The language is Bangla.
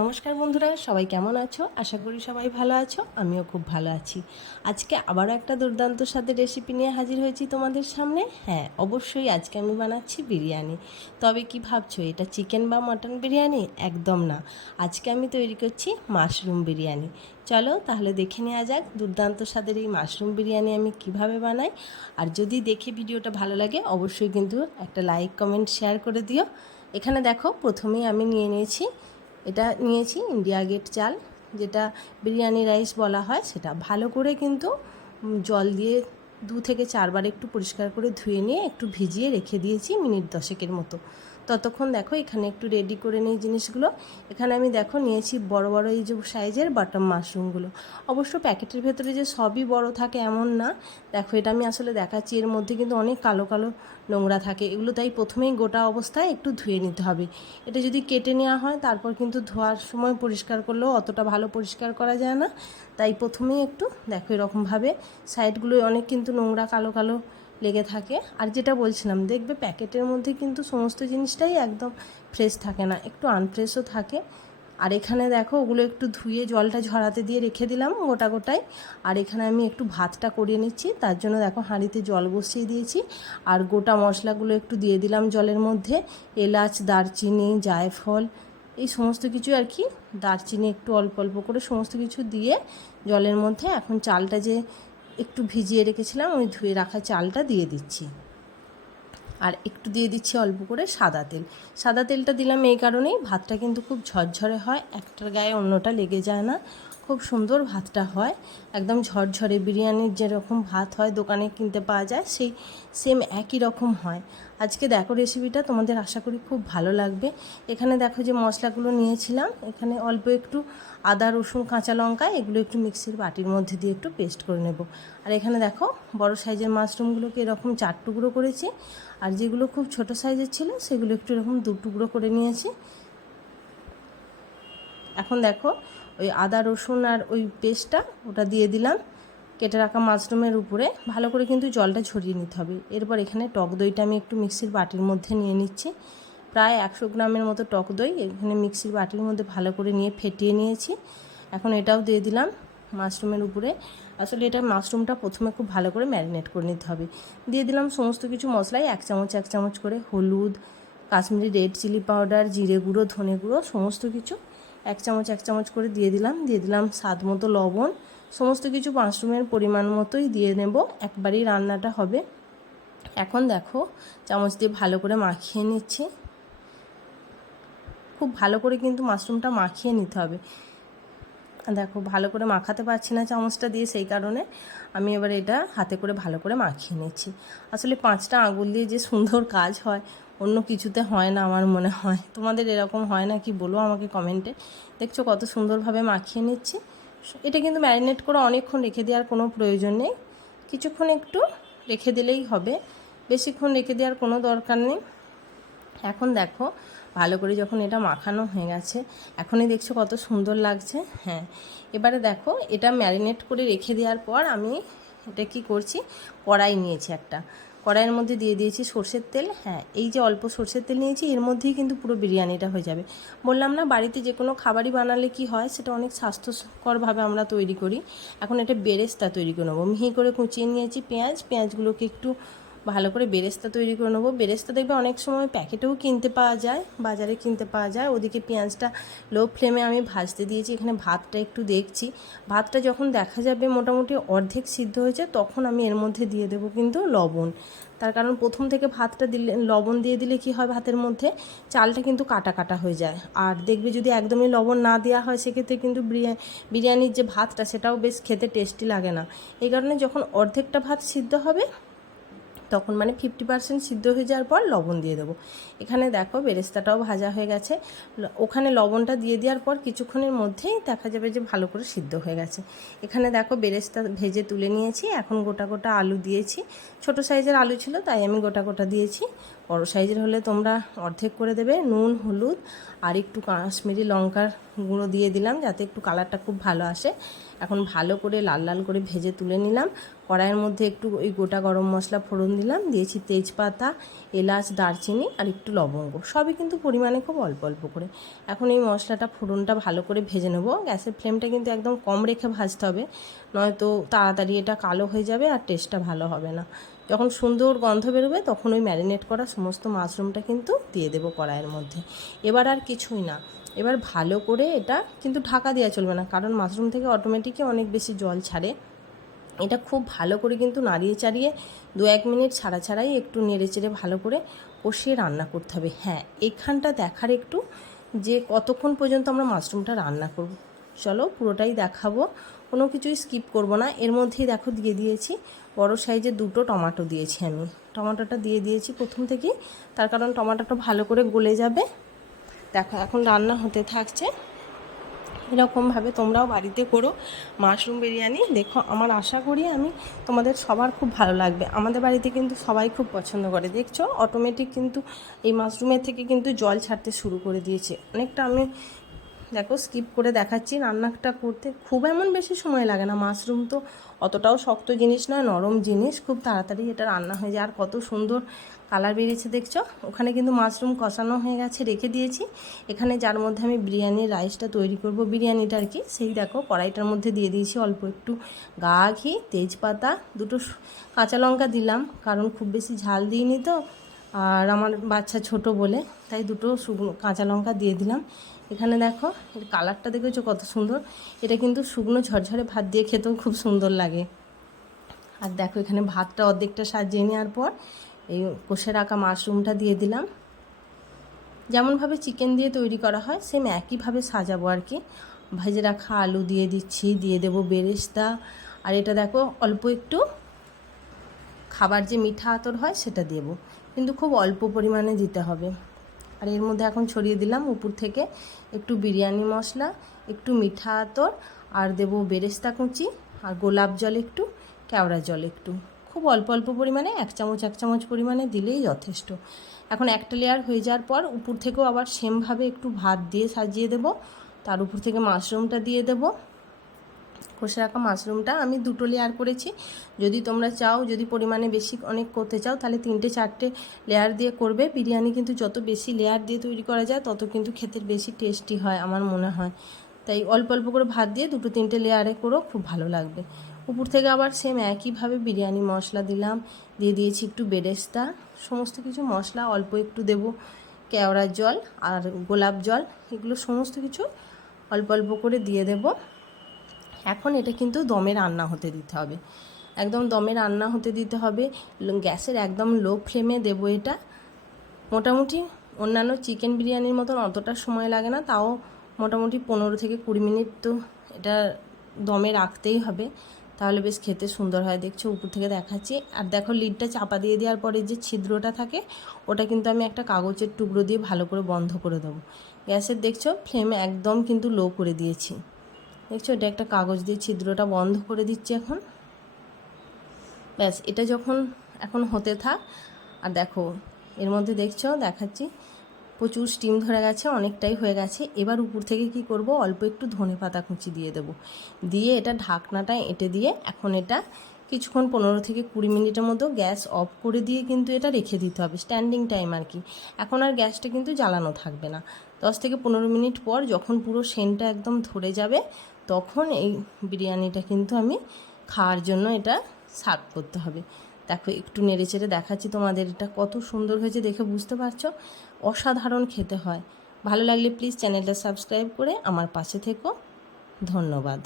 নমস্কার বন্ধুরা, সবাই কেমন আছো? আশা করি সবাই ভালো আছো। আমিও খুব ভালো আছি। আজকে আবারও একটা দুর্দান্ত স্বাদের রেসিপি নিয়ে হাজির হয়েছি তোমাদের সামনে। হ্যাঁ, অবশ্যই আজকে আমি বানাচ্ছি বিরিয়ানি। তবে কি ভাবছো এটা চিকেন বা মটন বিরিয়ানি? একদম না। আজকে আমি তৈরি করছি মাশরুম বিরিয়ানি। চলো তাহলে দেখে নেওয়া যাক দুর্দান্ত স্বাদের এই মাশরুম বিরিয়ানি আমি কিভাবে বানাই। আর যদি দেখে ভিডিওটা ভালো লাগে অবশ্যই কিন্তু একটা লাইক কমেন্ট শেয়ার করে দিও। এখানে দেখো প্রথমেই আমি নিয়েছি ইন্ডিয়া গেট চাল, যেটা বিরিয়ানি রাইস বলা হয়। সেটা ভালো করে কিন্তু জল দিয়ে 2 থেকে 4 বার একটু পরিষ্কার করে ধুয়ে নিয়ে একটু ভিজিয়ে রেখে দিয়েছি মিনিট 10 মতো। ততক্ষণ দেখো এখানে একটু রেডি করে নিই জিনিসগুলো। এখানে আমি দেখো নিয়েছি বড় বড় এই যে সাইজের বাটাম মাশরুমগুলো। অবশ্য প্যাকেটের ভেতরে যে সবই বড় থাকে এমন না। দেখো এটা আমি আসলে দেখাচ্ছি, এর মধ্যে কিন্তু অনেক কালো কালো নোংরা থাকে। এগুলো তাই প্রথমেই গোটা অবস্থায় একটু ধুয়ে নিতে হবে। এটা যদি কেটে নেওয়া হয় তারপর কিন্তু ধোয়ার সময় পরিষ্কার করলেও অতটা ভালো পরিষ্কার করা যায় না। তাই প্রথমেই একটু দেখো এরকমভাবে সাইডগুলোয় অনেক কিন্তু নোংরা কালো কালো লেগে থাকে। আর যেটা বলছিলাম, দেখবে প্যাকেটের মধ্যে কিন্তু সমস্ত জিনিসটাই একদম ফ্রেশ থাকে না, একটু আনফ্রেশও থাকে। আর এখানে দেখো ওগুলো একটু ধুয়ে জলটা ঝরাতে দিয়ে রেখে দিলাম গোটা গোটায়। আর এখানে আমি একটু ভাতটা করিয়ে নিচ্ছি, তার জন্য দেখো হাঁড়িতে জল বসিয়ে দিয়েছি। আর গোটা মশলাগুলো একটু দিয়ে দিলাম জলের মধ্যে, এলাচ, দারচিনি, জায়ফল, এই সমস্ত কিছু আর কি। দারচিনি একটু অল্প অল্প করে সমস্ত কিছু দিয়ে জলের মধ্যে এখন চালটা যে একটু ভিজিয়ে রেখেছিলাম ওই ধুয়ে রাখা চালটা দিয়ে দিচ্ছি। আর একটু দিয়ে দিচ্ছি অল্প করে সাদা তেল। সাদা তেলটা দিলাম এই কারণেই, ভাতটা কিন্তু খুব ঝরঝরে হয়, একটার গায়ে অন্যটা লেগে যায় না, খুব সুন্দর ভাতটা হয়। একদম ঝরঝরে বিরিয়ানির যেরকম ভাত হয় দোকানে কিনতে পাওয়া যায় সেই সেম একই রকম হয়। আজকে দেখো রেসিপিটা তোমাদের আশা করি খুব ভালো লাগবে। এখানে দেখো যে মশলাগুলো নিয়েছিলাম, এখানে অল্প একটু আদা, রসুন, কাঁচা লঙ্কা এগুলো একটু মিক্সির বাটির মধ্যে দিয়ে একটু পেস্ট করে নেব। আর এখানে দেখো বড় সাইজের মাশরুমগুলোকে এরকম 4 টুকরো করেছি। আর যেগুলো খুব ছোট সাইজের ছিল সেগুলো একটু এরকম 2 টুকরো করে নিয়েছি। এখন দেখো ওই আদা, রসুন আর ওই পেস্টটা ওটা দিয়ে দিলাম কেটে রাখা মাশরুমের উপরে। ভালো করে কিন্তু জলটা ঝরিয়ে নিতে হবে। এরপর এখানে টক দইটা আমি একটু মিক্সির বাটির মধ্যে নিয়ে নিচ্ছি। প্রায় 100 গ্রামের মতো টক দই এখানে মিক্সির বাটির মধ্যে ভালো করে নিয়ে ফেটিয়ে নিয়েছি। এখন এটাও দিয়ে দিলাম মাশরুমের উপরে। আসলে এটা মাশরুমটা প্রথমে খুব ভালো করে ম্যারিনেট করে নিতে হবে। দিয়ে দিলাম সমস্ত কিছু মশলাই 1 চামচ করে, হলুদ, কাশ্মীরি রেড চিলি পাউডার, জিরে গুঁড়ো, ধনে গুঁড়ো সমস্ত কিছু 1 চামচ করে দিয়ে দিলাম স্বাদ মতো লবণ। সমস্ত কিছু মাশরুমের পরিমাণ মতোই দিয়ে নেব, একবারেই রান্নাটা হবে। এখন দেখো চামচ দিয়ে ভালো করে মাখিয়ে নিচ্ছি। খুব ভালো করে কিন্তু মাশরুমটা মাখিয়ে নিতে হবে। দেখো ভালো করে মাখাতে পারছি না চামচটা দিয়ে, সেই কারণে আমি এবার এটা হাতে করে ভালো করে মাখিয়ে নিচ্ছি। আসলে 5টা আঙুল দিয়ে যে সুন্দর কাজ হয় অন্য কিছুতে হয় না আমার মনে হয়। তোমাদের এরকম হয় না কি বলো আমাকে কমেন্টে। দেখছো কত সুন্দরভাবে মাখিয়ে নিচ্ছি। এটা কিন্তু ম্যারিনেট করে অনেকক্ষণ রেখে দেওয়ার কোনো প্রয়োজন নেই, কিছুক্ষণ একটু রেখে দিলেই হবে, বেশিক্ষণ রেখে দেওয়ার কোনো দরকার নেই। এখন দেখো ভালো করে যখন এটা মাখানো হয়ে গেছে, এখনই দেখছো কত সুন্দর লাগছে। হ্যাঁ, এবারে দেখো এটা ম্যারিনেট করে রেখে দেওয়ার পর আমি এটা কি করছি, কড়াই নিয়েছি একটা, কড়াইয়ের মধ্যে দিয়ে দিয়েছি সর্ষের তেল। হ্যাঁ, এই যে অল্প সর্ষের তেল নিয়েছি এর মধ্যেই কিন্তু পুরো বিরিয়ানিটা হয়ে যাবে। বললাম না বাড়িতে যে কোনো খাবারই বানালে কি হয় সেটা অনেক স্বাস্থ্যকরভাবে আমরা তৈরি করি। এখন এটা বেরেস্তা তৈরি করে নেবো। মিহি করে কুচিয়ে নিয়েছি পেঁয়াজগুলোকে একটু ভালো করে বেরেস্তা তৈরি করে নেবো। বেরেস্তা দেখবে অনেক সময় প্যাকেটেও কিনতে পাওয়া যায়, বাজারে কিনতে পাওয়া যায়। ওদিকে পেঁয়াজটা লো ফ্লেমে আমি ভাজতে দিয়েছি। এখানে ভাতটা একটু দেখছি, ভাতটা যখন দেখা যাবে মোটামুটি অর্ধেক সিদ্ধ হয়েছে তখন আমি এর মধ্যে দিয়ে দেবো কিন্তু লবণ। তার কারণ প্রথম থেকে ভাতটা দিলে লবণ দিয়ে দিলে কি হয়, ভাতের মধ্যে চালটা কিন্তু কাটা কাটা হয়ে যায়। আর দেখবে যদি একদমই লবণ না দেওয়া হয় সেক্ষেত্রে কিন্তু বিরিয়ানির যে ভাতটা সেটাও বেশ খেতে টেস্টি লাগে না। এই কারণে যখন অর্ধেকটা ভাত সিদ্ধ হবে তখন মানে 50% সিদ্ধ হয়ে যাওয়ার পর লবণ দিয়ে দেবো। এখানে দেখো বেরেস্তাটাও ভাজা হয়ে গেছে। ওখানে লবণটা দিয়ে দেওয়ার পর কিছুক্ষণের মধ্যেই দেখা যাবে যে ভালো করে সিদ্ধ হয়ে গেছে। এখানে দেখো বেরেস্তা ভেজে তুলে নিয়েছি। এখন গোটা গোটা আলু দিয়েছি, ছোট সাইজের আলু ছিল তাই আমি গোটা গোটা দিয়েছি। বড় সাইজের হলে তোমরা অর্ধেক করে দেবে। নুন, হলুদ আর একটু কাশ্মীরি লঙ্কার গুঁড়ো দিয়ে দিলাম যাতে একটু কালারটা খুব ভালো আসে। এখন ভালো করে লাল লাল করে ভেজে তুলে নিলাম। কড়াইয়ের মধ্যে একটু ওই গোটা গরম মশলা ফোড়ন দিলাম, দিয়েছি তেজপাতা, এলাচ, দারচিনি আর একটু লবঙ্গ, সবই কিন্তু পরিমাণে খুব অল্প অল্প করে। এখন এই মশলাটা ফোড়নটা ভালো করে ভেজে নেব। গ্যাসের ফ্লেমটা কিন্তু একদম কম রেখে ভাজতে হবে, নয়তো তাড়াতাড়ি এটা কালো হয়ে যাবে আর টেস্টটা ভালো হবে না। যখন সুন্দর গন্ধ বেরোবে তখন ওই ম্যারিনেট করা সমস্ত মাশরুমটা কিন্তু দিয়ে দেবো কড়াইয়ের মধ্যে। এবার আর কিছুই না, এবার ভালো করে এটা কিন্তু ঢাকা দেওয়া চলবে না, কারণ মাশরুম থেকে অটোমেটিকই অনেক বেশি জল ছাড়ে। এটা খুব ভালো করে কিন্তু নাড়িয়ে চাড়িয়ে 2-1 মিনিট ছাড়া ছাড়াই একটু নেড়ে চেড়ে ভালো করে কষিয়ে রান্না করতে হবে। হ্যাঁ, এইখানটা দেখার একটু যে কতক্ষণ পর্যন্ত আমরা মাশরুমটা রান্না করব। চলো পুরোটাই দেখাবো, কোনো কিছুই স্কিপ করব না। এর মধ্যেই দেখো দিয়ে দিয়েছি বড় সাইজের 2টো টমেটো দিয়েছি আমি। টমেটোটা দিয়ে দিয়েছি প্রথম থেকেই, তার কারণ টমেটোটা ভালো করে গলে যাবে। দেখো এখন রান্না হতে থাকছে। এরকমভাবে তোমরাও বাড়িতে করো মাশরুম বিরিয়ানি। দেখো আমার আশা করি আমি তোমাদের সবার খুব ভালো লাগবে। আমাদের বাড়িতে কিন্তু সবাই খুব পছন্দ করে। দেখছো অটোমেটিক কিন্তু এই মাশরুমের থেকে কিন্তু জল ছাড়তে শুরু করে দিয়েছে অনেকটা। আমি দেখো স্কিপ করে দেখাচ্ছি। রান্নাটা করতে খুব এমন বেশি সময় লাগে না, মাশরুম তো অতটাও শক্ত জিনিস নয়, নরম জিনিস, খুব তাড়াতাড়ি এটা রান্না হয়ে যায়। আর কত সুন্দর কালার বেরিয়েছে দেখছো। ওখানে কিন্তু মাশরুম কষানো হয়ে গেছে, রেখে দিয়েছি। এখানে যার মধ্যে আমি বিরিয়ানির রাইসটা তৈরি করব, বিরিয়ানিটা আর কি, সেই দেখো কড়াইটার মধ্যে দিয়ে দিয়েছি অল্প একটু গা ঘি, তেজপাতা, 2টো কাঁচা লঙ্কা দিলাম, কারণ খুব বেশি ঝাল দিইনি তো, আর আমার বাচ্চা ছোট বলে তাই 2টো শুকনো কাঁচা লঙ্কা দিয়ে দিলাম। এখানে দেখো এর কালারটা দেখেছো কত সুন্দর। এটা কিন্তু শুকনো ঝরঝরে ভাত দিয়ে খেতেও খুব সুন্দর লাগে। আর দেখো এখানে ভাতটা অর্ধেকটা সাজিয়ে নেওয়ার পর এই কষে রাখা মাশরুমটা দিয়ে দিলাম। যেমনভাবে চিকেন দিয়ে তৈরি করা হয় সেম একইভাবে সাজাবো আর কি। ভেজে রাখা আলু দিয়ে দিচ্ছি, দিয়ে দেবো বেরেস্তা, আর এটা দেখো অল্প একটু খাবার যে মিঠা আতর হয় সেটা দেবো, কিন্তু খুব অল্প পরিমাণে দিতে হবে। আর এর মধ্যে এখন ছড়িয়ে দিলাম উপর থেকে একটু বিরিয়ানি মশলা, একটু মিঠা আতর, আর দেবো বেরেস্তা কুচি, আর গোলাপ জল একটু, কেওড়া জল একটু, খুব অল্প অল্প পরিমাণে 1 চামচ পরিমাণে দিলেই যথেষ্ট। এখন একটা লেয়ার হয়ে যাওয়ার পর উপর থেকেও আবার সেমভাবে একটু ভাত দিয়ে সাজিয়ে দেবো, তার উপর থেকে মাশরুমটা দিয়ে দেবো। কষে রাখা মাশরুমটা আমি 2টো লেয়ার করেছি। যদি তোমরা চাও, যদি পরিমাণে বেশি অনেক করতে চাও, তাহলে 3-4টে লেয়ার দিয়ে করবে। বিরিয়ানি কিন্তু যত বেশি লেয়ার দিয়ে তৈরি করা যায় তত কিন্তু খেতে বেশি টেস্টি হয় আমার মনে হয়। তাই অল্প অল্প করে ভাত দিয়ে 2-3টে লেয়ারে করো, খুব ভালো লাগবে। উপর থেকে আবার সেম একইভাবে বিরিয়ানি মশলা দিলাম, দিয়ে দিয়েছি একটু বেরেস্তা, সমস্ত কিছু মশলা অল্প একটু দেবো, কেওড়ার জল আর গোলাপ জল, এগুলো সমস্ত কিছু অল্প অল্প করে দিয়ে দেবো। এখন এটা কিন্তু দমে রান্না হতে দিতে হবে, একদম দমে রান্না হতে দিতে হবে। গ্যাসের একদম লো ফ্লেমে দেবো এটা। মোটামুটি অন্যান্য চিকেন বিরিয়ানির মতন অতটা সময় লাগে না, তাও মোটামুটি 15-20 মিনিট তো এটা দমে রাখতেই হবে, তাহলে বেশ খেতে সুন্দর হয়। দেখছো উপর থেকে দেখাচ্ছি। আর দেখো লিডটা চাপা দিয়ে দেওয়ার পরে যে ছিদ্রটা থাকে ওটা কিন্তু আমি একটা কাগজের টুকরো দিয়ে ভালো করে বন্ধ করে দেবো। গ্যাসের দেখছো ফ্লেম একদম কিন্তু লো করে দিয়েছি। দেখছো এটা একটা কাগজ দিয়ে ছিদ্রটা বন্ধ করে দিচ্ছি এখন। ব্যাস এটা যখন এখন হতে থাক। আর দেখো এর মধ্যে দেখছো দেখাচ্ছি প্রচুর স্টিম ধরে গেছে, অনেকটাই হয়ে গেছে। এবার উপর থেকে কি করব, অল্প একটু ধনেপাতা কুচি দিয়ে দেবো, দিয়ে এটা ঢাকনাটা এঁটে দিয়ে এখন এটা কিছুক্ষণ 15-20 মিনিটের মতো গ্যাস অফ করে দিয়ে কিন্তু এটা রেখে দিতে হবে, স্ট্যান্ডিং টাইম আর কি। এখন আর গ্যাসটা কিন্তু জ্বালানো থাকবে না। 10-15 মিনিট পর যখন পুরো সেন্টটা একদম ধরে যাবে তখন এই বিরিয়ানিটা কিন্তু আমি খাওয়ার জন্য এটা সার্ভ করতে হবে। দেখো একটু নেড়ে চেড়ে দেখাচ্ছি তোমাদের, এটা কত সুন্দর হয়েছে দেখে বুঝতে পারছো, অসাধারণ খেতে হয়। ভালো লাগলে প্লিজ চ্যানেলটা সাবস্ক্রাইব করে আমার পাশে থেকো। ধন্যবাদ।